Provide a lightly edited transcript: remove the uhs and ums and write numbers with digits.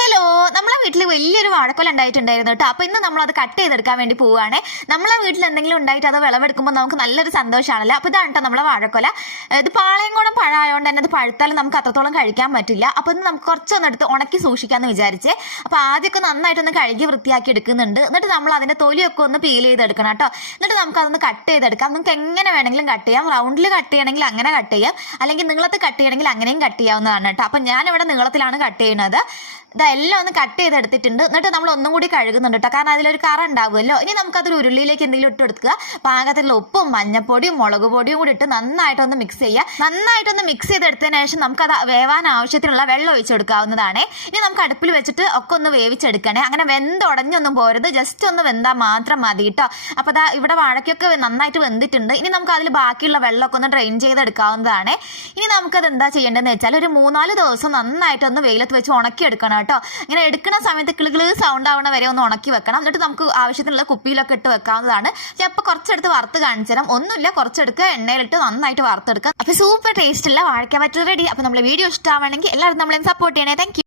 Hello, നമ്മളെ വീട്ടിൽ വലിയൊരു വാഴക്കൊല ഉണ്ടായിട്ടുണ്ടായിരുന്നു കേട്ടോ. അപ്പോൾ ഇന്ന് നമ്മളത് കട്ട് ചെയ്തെടുക്കാൻ വേണ്ടി പോവുകയാണ്. നമ്മളെ വീട്ടിൽ എന്തെങ്കിലും ഉണ്ടായിട്ട് അത് വിളവെടുക്കുമ്പോൾ നമുക്ക് നല്ലൊരു സന്തോഷമാണല്ലോ. അപ്പോൾ ഇതാണ് കേട്ടോ നമ്മളെ വാഴക്കൊല. ഇത് പാളയംകോടൻ പഴമായതുകൊണ്ട് തന്നെ അത് പഴുത്താലും നമുക്ക് അത്രത്തോളം കഴിക്കാൻ പറ്റില്ല. അപ്പോൾ ഇന്ന് നമുക്ക് കുറച്ചൊന്നും എടുത്ത് ഉണക്കി സൂക്ഷിക്കാമെന്ന് വിചാരിച്ചേ. അപ്പോൾ ആദ്യമൊക്കെ നന്നായിട്ടൊന്ന് കഴുകി വൃത്തിയാക്കി എടുക്കുന്നുണ്ട്. എന്നിട്ട് നമ്മൾ അതിൻ്റെ തൊലിയൊക്കെ ഒന്ന് പീൽ ചെയ്തെടുക്കണം കേട്ടോ. എന്നിട്ട് നമുക്കതൊന്ന് കട്ട് ചെയ്തെടുക്കാം. നിങ്ങൾക്ക് എങ്ങനെ വേണമെങ്കിലും കട്ട് ചെയ്യാം. റൗണ്ടിൽ കട്ട് ചെയ്യണമെങ്കിൽ അങ്ങനെ കട്ട് ചെയ്യാം, അല്ലെങ്കിൽ നീളത്തിൽ കട്ട് ചെയ്യണമെങ്കിൽ അങ്ങനെയും കട്ട് ചെയ്യാവുന്നതാണ് കേട്ടോ. അപ്പം ഞാനിവിടെ നീളത്തിലാണ് കട്ട് ചെയ്യുന്നത്. ഇതെല്ലാം ഒന്ന് കട്ട് ചെയ്തെടുത്തിട്ടുണ്ട്. എന്നിട്ട് നമ്മൾ ഒന്നും കൂടി കഴുകുന്നുണ്ട് കേട്ടോ, കാരണം അതിലൊരു കറ ഉണ്ടാകുമല്ലോ. ഇനി നമുക്കതൊരു ഉരുളിയിലേക്ക് എന്തെങ്കിലും ഇട്ട് കൊടുക്കുക. പാകത്തിലുള്ള ഉപ്പും മഞ്ഞപ്പൊടിയും മുളക് പൊടിയും കൂടി ഇട്ട് നന്നായിട്ടൊന്ന് മിക്സ് ചെയ്യുക. നന്നായിട്ടൊന്ന് മിക്സ് ചെയ്തെടുത്തതിന് ശേഷം നമുക്കത് വേവാൻ ആവശ്യത്തിനുള്ള വെള്ളം ഒഴിച്ചു കൊടുക്കാവുന്നതാണ്. ഇനി നമുക്ക് അടുപ്പിൽ വെച്ചിട്ട് ഒക്കെ ഒന്ന് വേവിച്ചെടുക്കണേ. അങ്ങനെ വെന്തുടഞ്ഞൊന്നും പോരുത്, ജസ്റ്റ് ഒന്ന് വെന്താൽ മാത്രം മതി കേട്ടോ. അപ്പോൾ അതാ ഇവിടെ വാഴയ്ക്കൊക്കെ നന്നായിട്ട് വെന്തിട്ടുണ്ട്. ഇനി നമുക്ക് അതിൽ ബാക്കിയുള്ള വെള്ളമൊക്കെ ഒന്ന് ഡ്രെയിൻ ചെയ്തെടുക്കാവുന്നതാണ്. ഇനി നമുക്കത് എന്താ ചെയ്യേണ്ടതെന്ന് വെച്ചാൽ ഒരു 3-4 ദിവസം നന്നായിട്ടൊന്ന് വെയിലത്ത് വെച്ച് ഉണക്കിയെടുക്കണം കേട്ടോ. ഇങ്ങനെ എടുക്കുന്ന സമയത്ത് കിളുകിള് സൗണ്ട് ആവണ വരെ ഒന്ന് ഉണക്കി വെക്കണം. എന്നിട്ട് നമുക്ക് ആവശ്യത്തിനുള്ള കുപ്പിയിലൊക്കെ ഇട്ട് വെക്കാവുന്നതാണ്. ചിലപ്പോൾ കുറച്ചെടുത്ത് വറുത്ത് കാണിച്ചു തരാം. ഒന്നുമില്ല, കുറച്ചെടുക്കുക, എണ്ണയിലിട്ട് നന്നായിട്ട് വറുത്തെടുക്കുക. അപ്പോൾ സൂപ്പർ ടേസ്റ്റ് ഉള്ള വാഴയ്ക്ക വറ്റൽ റെഡി. അപ്പോൾ നമ്മുടെ വീഡിയോ ഇഷ്ടമാണെങ്കിൽ എല്ലാവരും നമ്മളെ സപ്പോർട്ട് ചെയ്യണേ. Thank you.